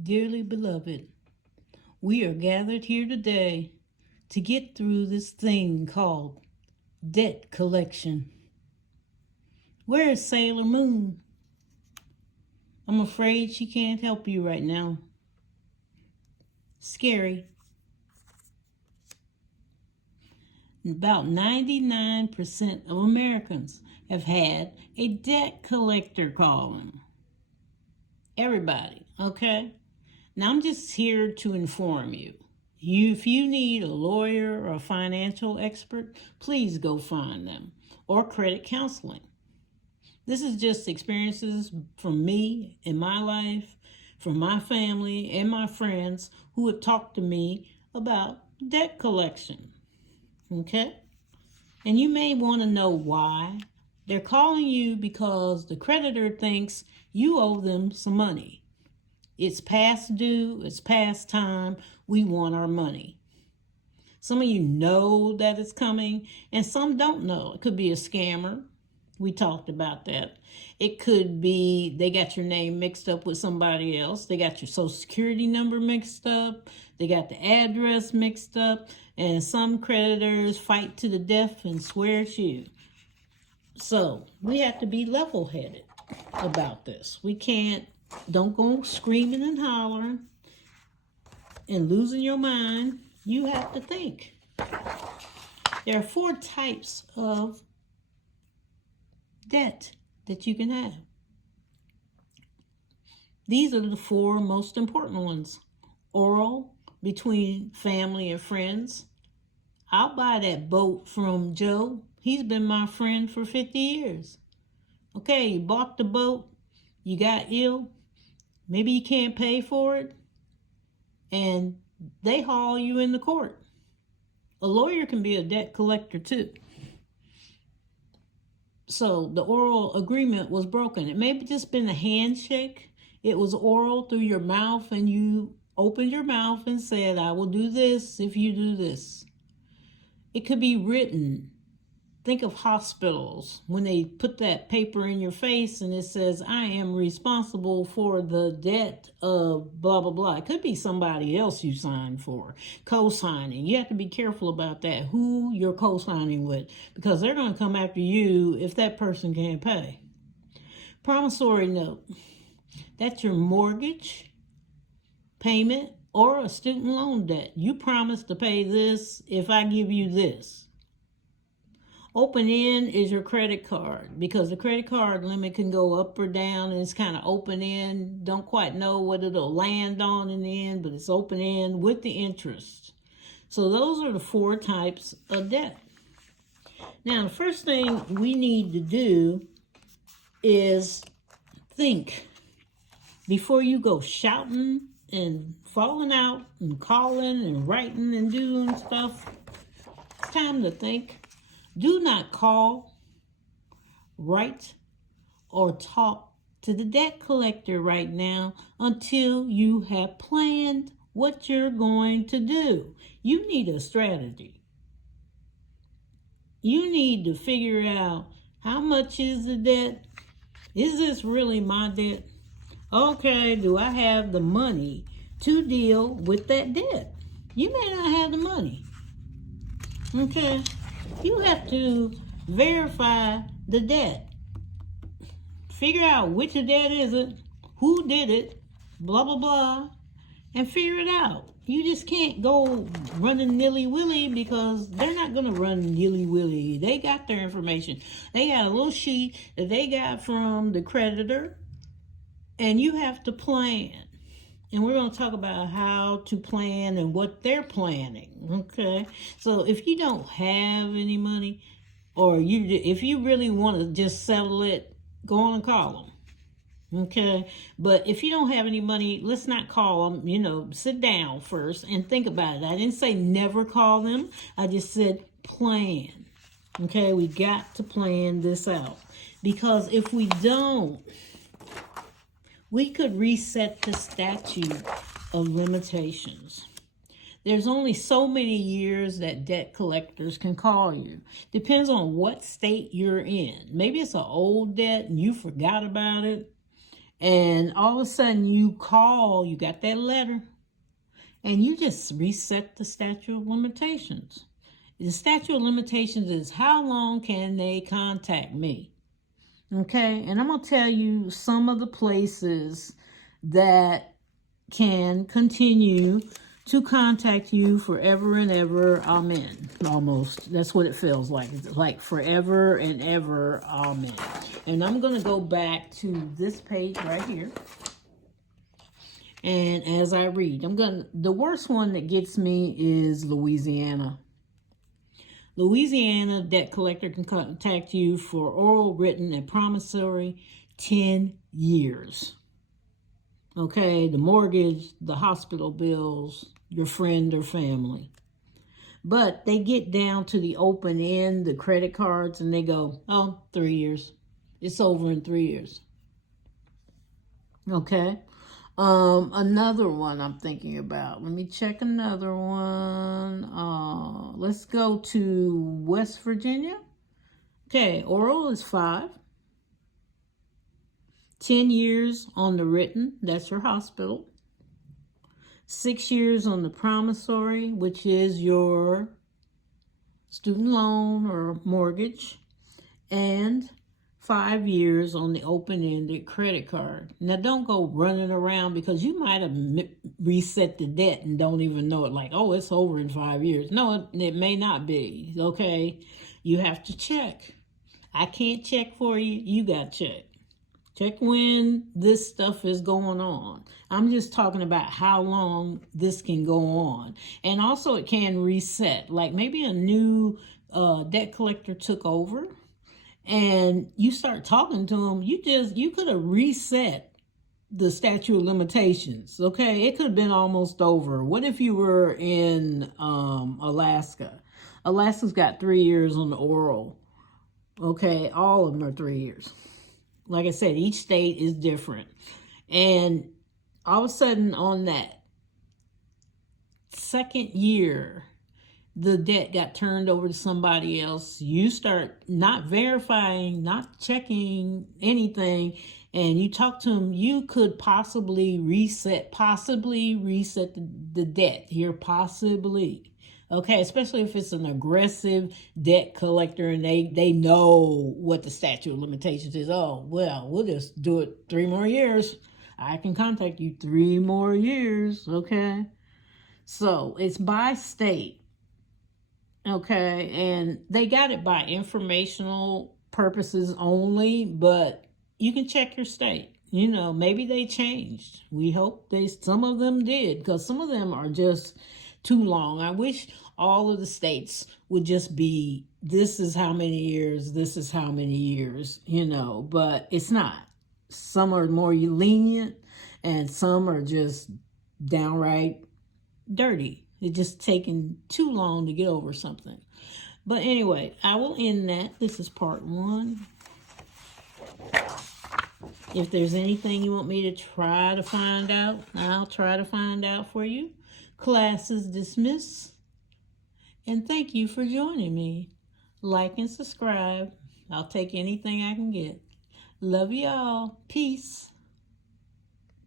Dearly beloved, we are gathered here today to get through this thing called debt collection. Where is Sailor Moon? I'm afraid she can't help you right now. Scary. About 99% of Americans have had a debt collector call them. Everybody, okay? Now I'm just here to inform you. If you need a lawyer or a financial expert, please go find them, or credit counseling. This is just experiences from me in my life, from my family and my friends who have talked to me about debt collection. Okay? And you may want to know why. They're calling you because the creditor thinks you owe them some money. It's past due, it's past time, we want our money. Some of you know that it's coming, and some don't know. It could be a scammer. We talked about that. It could be they got your name mixed up with somebody else. They got your social security number mixed up. They got the address mixed up. And some creditors fight to the death and swear it's you. So we have to be level-headed about this. Don't go screaming and hollering and losing your mind. You have to think. There are 4 types of debt that you can have. These are the 4 most important ones. Oral, between family and friends. I'll buy that boat from Joe. He's been my friend for 50 years. Okay, you bought the boat, you got ill, maybe you can't pay for it, and they haul you into court. A lawyer can be a debt collector too. So the oral agreement was broken. It may have just been a handshake. It was oral through your mouth, and you opened your mouth and said, I will do this if you do this. It could be written. Think of hospitals when they put that paper in your face and it says, I am responsible for the debt of blah, blah, blah. It could be somebody else you signed for. Co-signing. You have to be careful about that, who you're co-signing with, because they're going to come after you if that person can't pay. Promissory note. That's your mortgage payment or a student loan debt. You promise to pay this if I give you this. Open end is your credit card, because the credit card limit can go up or down, and it's kind of open end. Don't quite know what it'll land on in the end, but it's open end with the interest. So those are the 4 types of debt. Now, the first thing we need to do is think before you go shouting and falling out and calling and writing and doing stuff. It's time to think. Do not call, write, or talk to the debt collector right now until you have planned what you're going to do. You need a strategy. You need to figure out how much is the debt. Is this really my debt? Okay, do I have the money to deal with that debt? You may not have the money. Okay, you have to verify the debt. Figure out which debt is it, who did it, blah, blah, blah, and figure it out. You just can't go running nilly-willy, because they're not going to run nilly-willy. They got their information. They got a little sheet that they got from the creditor, and you have to plan. And we're going to talk about how to plan and what they're planning, okay? So if you don't have any money, or if you really want to just settle it, go on and call them, okay? But if you don't have any money, let's not call them. Sit down first and think about it. I didn't say never call them. I just said plan, okay? We got to plan this out, because if we don't, we could reset the statute of limitations. There's only so many years that debt collectors can call you. Depends on what state you're in. Maybe it's an old debt and you forgot about it, And all of a sudden you call, you got that letter, and you just reset the statute of limitations. The statute of limitations is how long can they contact me? Okay, and I'm going to tell you some of the places that can continue to contact you forever and ever, amen. Almost. That's what it feels like. It's like forever and ever, amen. And I'm going to go back to this page right here. And as I read, the worst one that gets me is Louisiana. Louisiana debt collector can contact you for oral, written, and promissory 10 years. Okay, the mortgage, the hospital bills, your friend or family. But they get down to the open end, the credit cards, and they go, oh, 3 years. It's over in 3 years. Okay. Another one I'm thinking about. Let me check another one. Let's go to West Virginia. Okay, oral is 5. 10 years on the written, that's your hospital. 6 years on the promissory, which is your student loan or mortgage. And 5 years on the open-ended credit card. Now, don't go running around because you might have reset the debt and don't even know it. Like, oh, it's over in 5 years. No, it may not be, okay? You have to check. I can't check for you. You got to check. Check when this stuff is going on. I'm just talking about how long this can go on. And also it can reset. Like maybe a new debt collector took over and you start talking to them. You could have reset the statute of limitations. Okay, it could have been almost over. What if you were in Alaska? Alaska's got 3 years on the oral. Okay, all of them are 3 years. Like I said, each state is different. And all of a sudden on that second year, the debt got turned over to somebody else. You start not verifying, not checking anything, and you talk to them, you could possibly reset the debt here, possibly. Okay, especially if it's an aggressive debt collector and they know what the statute of limitations is. Oh, well, we'll just do it 3 more years. I can contact you 3 more years, okay? So it's by state, okay? And they got it by informational purposes only, but you can check your state. You know, maybe they changed. We hope some of them did, because some of them are just too long. I wish all of the states would just be, this is how many years, this is how many years, you know, but it's not. Some are more lenient and some are just downright dirty. It's just taking too long to get over something. But anyway, I will end that. This is part 1. If there's anything you want me to try to find out, I'll try to find out for you. Class is dismissed. And thank you for joining me. Like and subscribe. I'll take anything I can get. Love y'all. Peace.